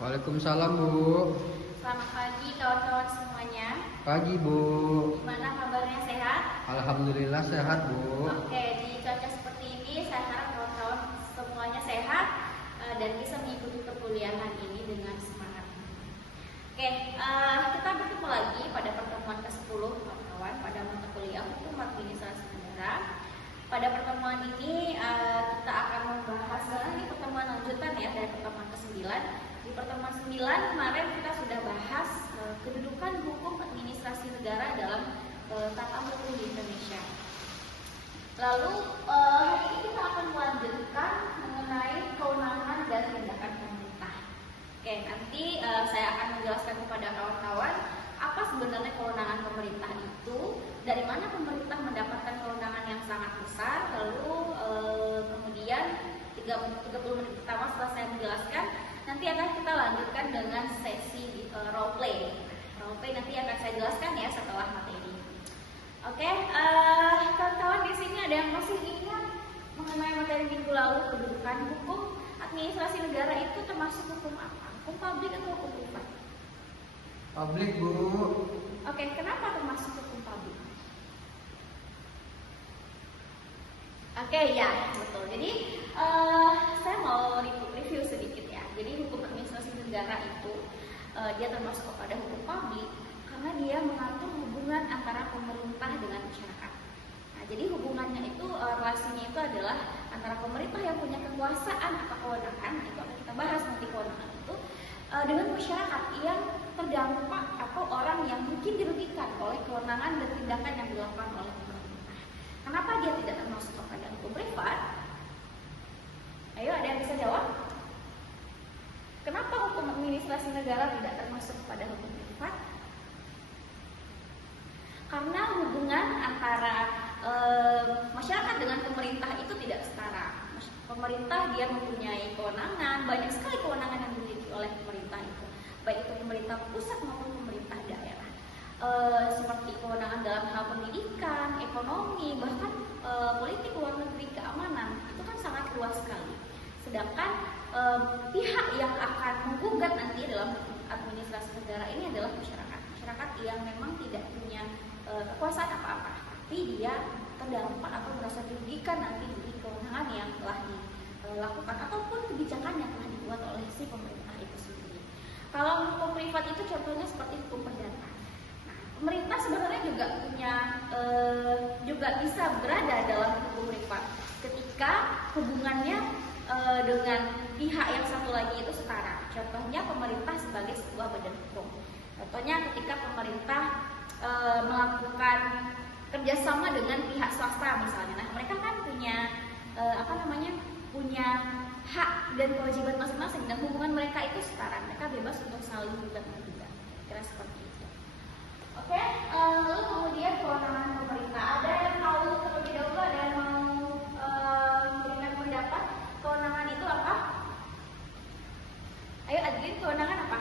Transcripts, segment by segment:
Waalaikumsalam Bu. Selamat pagi kawan-kawan semuanya. Pagi Bu. Gimana kabarnya, sehat? Alhamdulillah sehat Bu. Oke, di cuaca seperti ini saya harap kawan-kawan semuanya sehat dan bisa mengikuti perkuliahan ini dengan semangat. Oke, kita bertemu lagi pada pertemuan ke-10 kawan-kawan pada mata kuliah Hukum Administrasi Negara. Pada pertemuan ini kita akan membahas di pertemuan lanjutan ya dari pertemuan ke-9. Di pertemuan 9 kemarin kita sudah bahas kedudukan hukum administrasi negara dalam tata hukum di Indonesia. Lalu hari ini kita akan melanjutkan mengenai kewenangan dan tindakan pemerintah. Oke, nanti saya akan menjelaskan kepada kawan-kawan apa sebenarnya kewenangan pemerintah itu, dari mana pemerintah mendapatkan kewenangan yang sangat besar. Lalu kemudian 30 menit pertama setelah saya menjelaskan, nanti akan kita lanjutkan dengan sesi role play. Role play nanti akan saya jelaskan ya setelah materi. Oke, kawan-kawan di sini ada yang masih ingat mengenai materi minggu lalu, kedudukan hukum administrasi negara itu termasuk hukum apa? Hukum publik atau hukum privat? Publik Bu. Oke, kenapa termasuk hukum publik? Oke, ya betul. Jadi saya mau review sedikit ya. Jadi hukum administrasi negara itu dia termasuk kepada hukum publik karena dia mengatur hubungan antara pemerintah dengan masyarakat. Nah, jadi hubungannya itu relasinya itu adalah antara pemerintah yang punya kekuasaan atau kewenangan, itu akan kita bahas nanti kewenangan itu, dengan masyarakat yang terdampak atau orang yang mungkin dirugikan oleh kewenangan dan tindakan yang dilakukan oleh pemerintah. Kenapa dia tidak termasuk kepada hukum privat? Ayo, ada yang bisa jawab? Kenapa hukum administrasi negara tidak termasuk kepada hukum privat? Karena hubungan antara masyarakat dengan pemerintah itu tidak setara. Pemerintah dia mempunyai kewenangan, banyak sekali kewenangan yang dimiliki oleh pemerintah itu, baik itu pemerintah pusat maupun pemerintah daerah. Seperti kewenangan dalam hal pendidikan, ekonomi, bahkan politik luar negeri, keamanan, itu kan sangat luas sekali. Sedangkan pihak yang akan menggugat nanti dalam administrasi negara ini adalah masyarakat yang memang tidak punya kekuasaan apa-apa, tapi dia terdampak atau merasa dirugikan nanti dari kewenangan yang telah dilakukan ataupun kebijakan yang telah dibuat oleh si pemerintah itu sendiri. Kalau hukum privat itu contohnya seperti hukum perdata. Nah, pemerintah sebenarnya juga punya juga bisa berada dalam hukum privat ketika hubungannya dengan pihak yang satu lagi itu setara. Contohnya pemerintah sebagai sebuah badan hukum. Contohnya ketika pemerintah melakukan kerjasama dengan pihak swasta misalnya. Nah, mereka kan punya punya hak dan kewajiban masing-masing dan hubungan mereka itu setara. Mereka bebas untuk saling menggugat. Kira seperti itu. Oke, lalu kemudian kewenangan pemerintah. Ada yang tahu terlebih dahulu, ada yang mau memberikan pendapat? Kewenangan itu apa? Ayo, Adlin, kewenangan apa?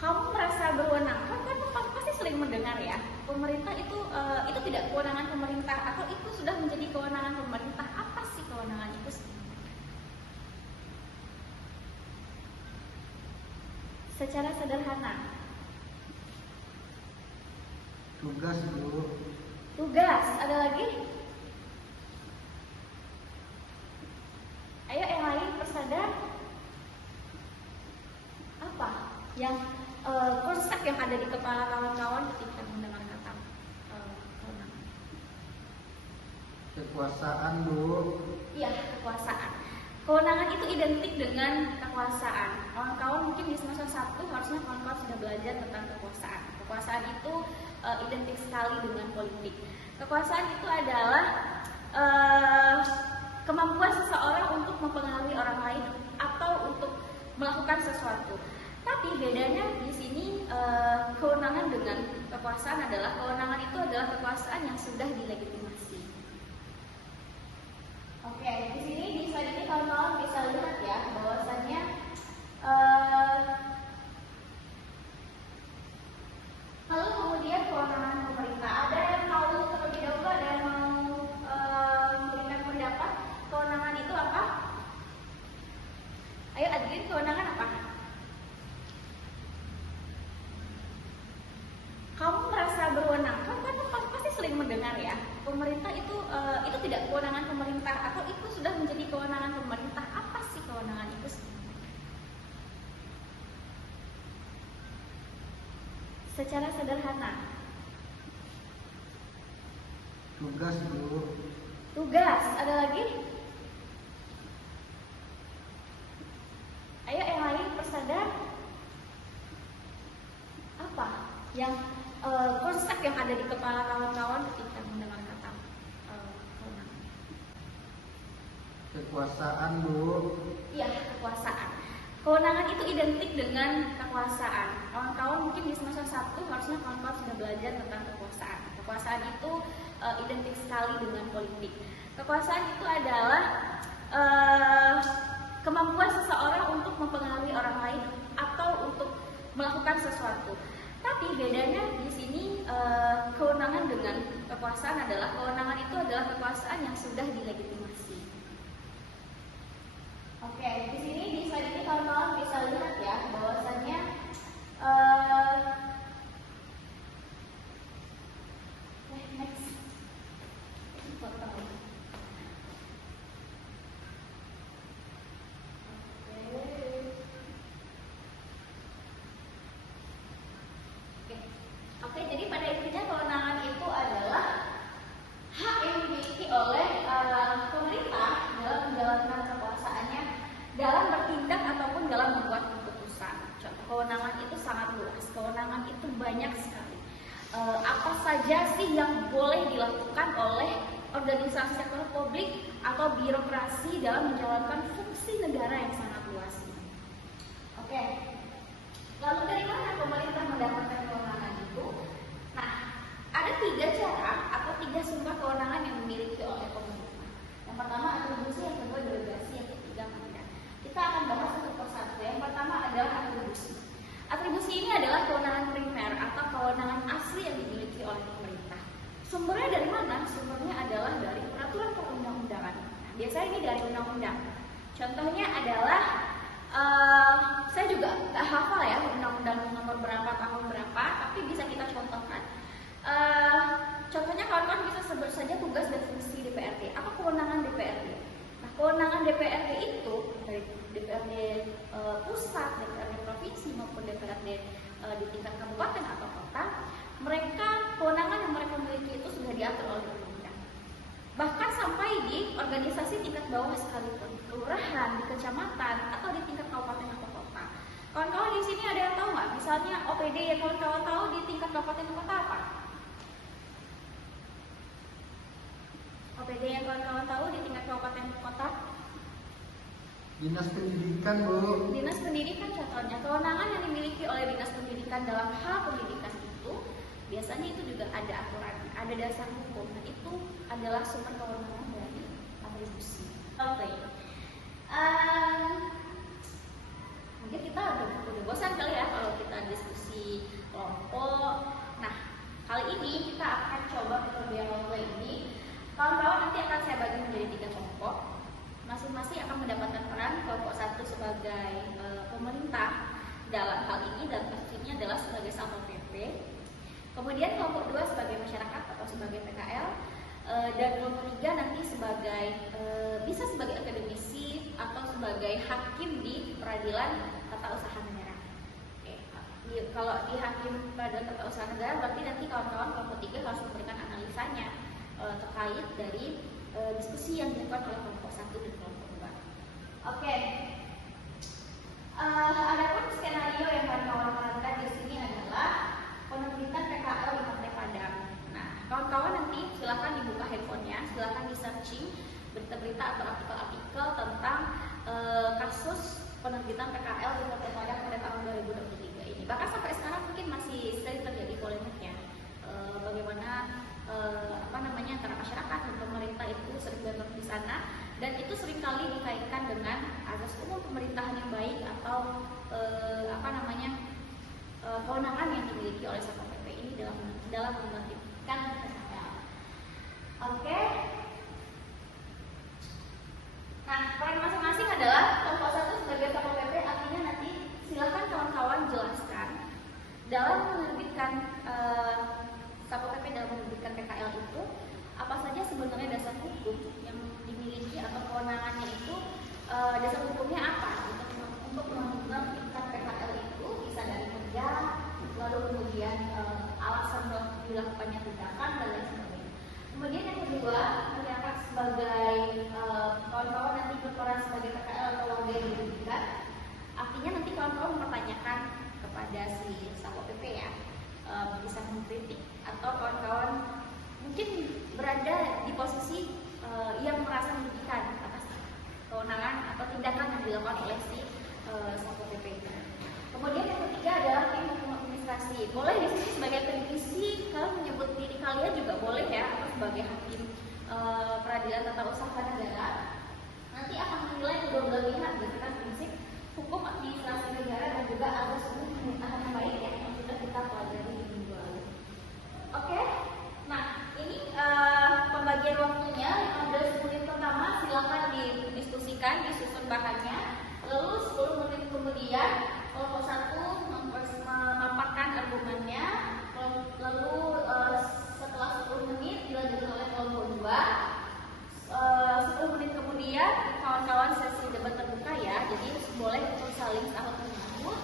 Kamu merasa berwenang? Kan pasti sering mendengar ya, pemerintah itu tidak kewenangan pemerintah, atau itu sudah menjadi kewenangan pemerintah. Apa sih kewenangan itu? Secara sederhana. Tugas Bu. Tugas, ada lagi? Ayo yang lain persadar. Apa yang konsep yang ada di kepala kawan-kawan ketika mendengar kata kewenangan? Kekuasaan Bu. Iya, kekuasaan. Kewenangan itu identik dengan kekuasaan. Kawan-kawan mungkin di semester 1 harusnya kawan-kawan sudah belajar tentang kekuasaan. Kekuasaan itu identik sekali dengan politik. Kekuasaan itu adalah kemampuan seseorang untuk mempengaruhi orang lain atau untuk melakukan sesuatu. Tapi bedanya di sini kewenangan dengan kekuasaan adalah kewenangan itu adalah kekuasaan yang sudah dilegitimasi. Oke, di sini di slide ini kawan-kawan bisa lihat ya bahwasannya lalu kemudian kewenangan pemerintah. Ada yang tahu terlebih dahulu, ada yang mau memberikan pendapat? Kewenangan itu apa? pemerintah itu tidak kewenangan pemerintah atau itu sudah menjadi kewenangan pemerintah. Apa sih kewenangan itu? Secara sederhana. Tugas Bu. Tugas, ada lagi? Ayo yang lain persadar. Apa yang konsep yang ada di kepala kawan-kawan ketika mendengar kata kewenangan? Kekuasaan Bu. Iya, kekuasaan. Kewenangan itu identik dengan kekuasaan. Kawan-kawan mungkin di semester 1 harusnya kawan-kawan sudah belajar tentang kekuasaan. Kekuasaan itu identik sekali dengan politik. Kekuasaan itu adalah kemampuan seseorang untuk mempengaruhi orang lain atau untuk melakukan sesuatu. Tapi bedanya di sini kewenangan dengan kekuasaan adalah kewenangan itu adalah kekuasaan yang sudah dilegitimasi. Oke, di sini di slide ini kawan-kawan bisa lihat ya bahwasannya next. Oke, jadi pada intinya kewenangan itu adalah hak yang dimiliki oleh pemerintah dalam menjalankan kekuasaannya dalam bertindak ataupun dalam membuat keputusan. Contoh kewenangan itu sangat luas, kewenangan itu banyak sekali. Apa saja sih yang boleh dilakukan oleh organisasi sektor publik atau birokrasi dalam menjalankan fungsi negara yang sangat luas? Oke, lalu dari mana pemerintah mendapatkan kewenangan itu? Nah, ada 3 cara atau 3 sumber kewenangan yang dimiliki oleh pemerintah. Yang pertama atribusi, yang kedua delegasi, yang ketiga mandat. Kita akan bahas satu persatu. Yang pertama adalah atribusi. Atribusi ini adalah kewenangan primer atau kewenangan asli yang dimiliki oleh pemerintah. Sumbernya dari mana? Sumbernya adalah dari peraturan perundang-undangan. Nah, biasanya ini dari undang-undang. Contohnya adalah saya juga nggak hafal ya undang-undang nomor berapa tahun berapa, tapi bisa kita contohkan. Contohnya kawan-kawan bisa sebut saja tugas dan fungsi DPRD. Apa kewenangan DPRD? Nah, kewenangan DPRD itu dari DPRD pusat, DPRD provinsi maupun DPRD di tingkat kabupaten atau kota, mereka kewenangan yang mereka miliki itu sudah diatur oleh undang-undang. Bahkan sampai di organisasi tingkat bawah sekalipun, kelurahan, di kecamatan, atau di tingkat kabupaten atau kota. Kawan-kawan di sini ada yang tahu nggak? Misalnya OPD yang kawan-kawan tahu di tingkat kabupaten atau kota apa? OPD yang kawan-kawan tahu di tingkat kabupaten atau kota? Dinas Pendidikan Bu. Dinas Pendidikan contohnya, kewenangan yang dimiliki oleh Dinas Pendidikan dalam hal pendidikan itu biasanya itu juga ada aturan, ada dasar hukum. Nah, itu adalah sumber kewenangan dari atribusi. Oke. Mungkin kita udah bosan kali ya kalau kita diskusi kelompok. Nah, kali ini kita akan coba metode yang kelompok ini. Kawan-kawan nanti akan saya bagi menjadi 3 kelompok. Masing-masing akan mendapatkan peran. Kelompok 1 sebagai pemerintah dalam hal ini, dan kasusnya adalah sebagai Satpol PP. Kemudian kelompok 2 sebagai masyarakat atau sebagai PKL, dan kelompok 3 nanti sebagai bisa sebagai akademisi atau sebagai hakim di peradilan tata usaha negara. Oke. Kalau di hakim peradilan tata usaha negara berarti nanti kawan-kawan kelompok 3 harus memberikan analisanya terkait dari diskusi yang dilakukan oleh kelompok 1 dan kelompok 2. Oke. Adapun skenario yang kawan-kawan harapkan di sini adalah penerbitan PKL di Partai Padang. Nah, kawan-kawan nanti silakan dibuka handphonenya, silakan di searching berita-berita atau artikel-artikel tentang kasus penerbitan PKL di Partai Padang pada tahun 2023 ini. Bahkan sampai sekarang mungkin masih sering terjadi polemiknya. Bagaimana antara masyarakat dan pemerintah itu sering bentrok di sana, dan itu seringkali dikaitkan dengan azas umum pemerintahan yang baik atau kewenangan yang dimiliki oleh Satpol PP ini dalam menertibkan PKL. Oke. Nah, peran masing-masing adalah kelompok 1 sebagai Satpol PP, artinya nanti silakan kawan-kawan jelaskan dalam menerbitkan Satpol PP dalam menerbitkan PKL itu apa hukum yang dimiliki atau kewenangannya itu dasar hukumnya apa untuk menertibkan PKL itu, bisa dari kerja, lalu kemudian alasan dilakukannya tindakan dan lain sebagainya. Kemudian yang kedua, masyarakat sebagai kawan-kawan nanti berperan sebagai PKL atau warga yang dirugikan. Artinya nanti kawan-kawan mempertanyakan kepada si Satpol PP ya, bisa mengkritik, atau kawan-kawan mungkin berada di posisi yang merasa dirugikan atas kewenangan atau tindakan yang dilakukan oleh si Satpol PP. Kemudian yang ketiga adalah tim hukum administrasi. Boleh di sini sebagai akademisi kalian menyebut diri kalian juga boleh ya, atau sebagai hakim peradilan tata usaha negara. Nanti akan menilai kedua-belah pihak berdasarkan prinsip hukum administrasi negara dan juga azas umum pemerintahan yang baik ya, yang sudah kita pelajari di minggu lalu. Oke, nah ini pembagian waktunya 15 menit pertama silakan didiskusikan, disusun bahannya. Lalu 10 menit kemudian kelompok 1 memaparkan argumennya. Lalu setelah 10 menit dilanjutkan oleh kelompok 2. 10 menit kemudian kawan-kawan sesi debat terbuka ya, jadi boleh untuk saling sahut menyahut.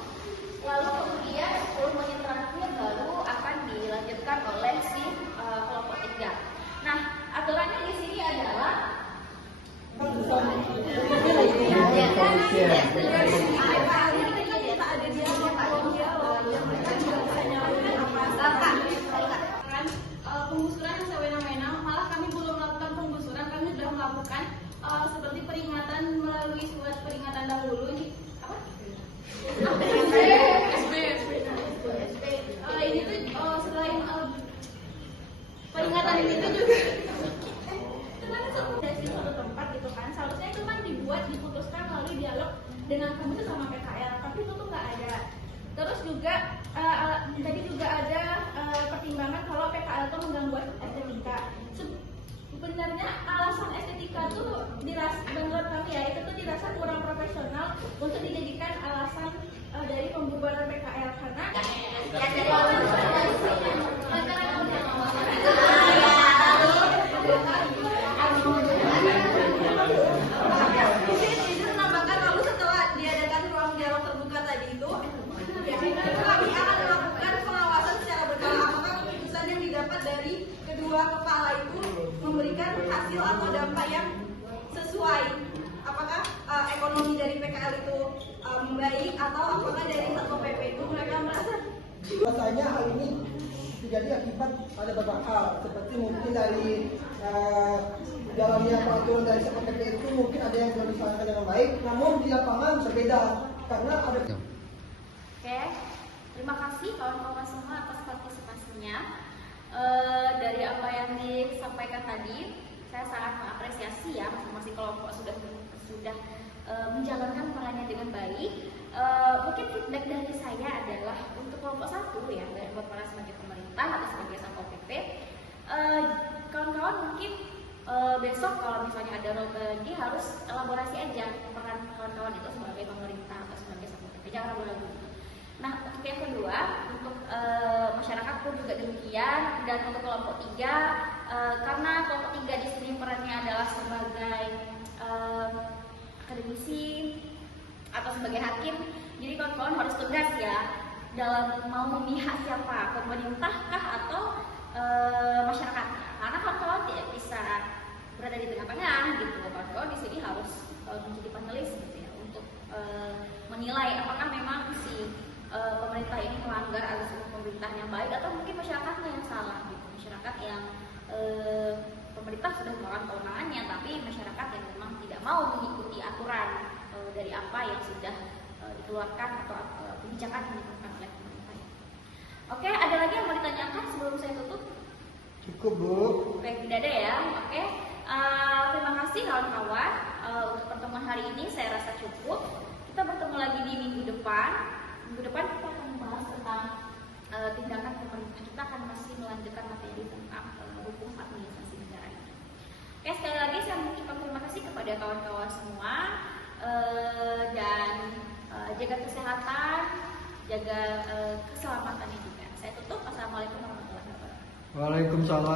Lalu kemudian 10 menit terakhir baru akan dilanjutkan oleh si kelompok 3. Nah, aturannya di sini adalah penggusuran yang sewenang-wenang, malah kami belum melakukan penggusuran, kami sudah melakukan seperti peringatan melalui surat peringatan dahulu ini apa? Ini tuh selain peringatan ini tuh juga dari suatu tempat gitu kan, seharusnya itu kan dibuat, diputuskan melalui dialog dengan kami itu sama PKL, tapi itu tuh nggak ada. Terus juga tadi juga ada pertimbangan kalau PKL itu mengganggu estetika. Sebenarnya alasan estetika tuh menurut kami ya, itu tuh dirasa kurang profesional untuk dijadikan alasan dari pembubaran PKL, karena menambahkan lalu setelah diadakan ruang dialog terbuka tadi itu, kami akan melakukan pengawasan secara berkala apakah keputusan yang didapat dari kedua kepala itu memberikan hasil atau dampak yang sesuai, apakah ekonomi dari PKL itu membaik atau apakah dari Satpol PP itu mereka merasa Biasanya hal ini terjadi akibat ada beberapa hal, seperti mungkin dari dalamnya peraturan dari Satpol PP itu mungkin ada yang belum dilaksanakan dengan baik, namun di lapangan berbeda karena ada. Oke, terima kasih kawan-kawan semua atas partisipasinya. Dari apa yang disampaikan tadi, saya sangat mengapresiasi ya masing-masing kelompok sudah menjalankan perannya dengan baik. Mungkin feedback dari saya adalah untuk kelompok 1 ya, dari berperan sebagai pemerintah atau sebagai Satpol PP, kawan-kawan mungkin besok kalau misalnya ada roba lagi harus elaborasi aja peran kawan-kawan itu sebagai pemerintah atau sebagai Satpol PP, jangan ragu-ragu. Nah, untuk yang kedua, untuk masyarakat pun juga demikian, dan untuk kelompok 3, karena kelompok 3 di sini perannya adalah sebagai akademisi atau sebagai hakim, jadi kawan-kawan harus tegas ya dalam mau memihak siapa, pemerintah kah atau masyarakatnya, karena kawan-kawan tidak bisa berada di tengah-tengah gitu. Kawan-kawan di sini harus menjadi panelis gitu ya, untuk menilai apakah memang si pemerintah ini melanggar azas umum pemerintah yang baik atau mungkin masyarakatnya yang salah gitu. Masyarakat yang pemerintah sudah melakukan kewenangannya, tapi masyarakat yang memang tidak mau mengikuti aturan dari apa yang sudah dikeluarkan atau kebijakan yang dikeluarkan oleh pemerintah. Oke, ada lagi yang mau ditanyakan sebelum saya tutup? Cukup, Bu. Oke, tidak ada ya. Oke, terima kasih kawan-kawan. Untuk pertemuan hari ini saya rasa cukup. Kita bertemu lagi di minggu depan. Minggu depan kita akan membahas tentang tindakan pemerintah. Kita akan masih melanjutkan materi tentang hukum administrasi negara ini. Oke, sekali lagi saya mengucapkan terima kasih kepada kawan-kawan semua, dan jaga kesehatan, jaga keselamatannya juga. Saya tutup. Assalamualaikum warahmatullahi wabarakatuh. Waalaikumsalam.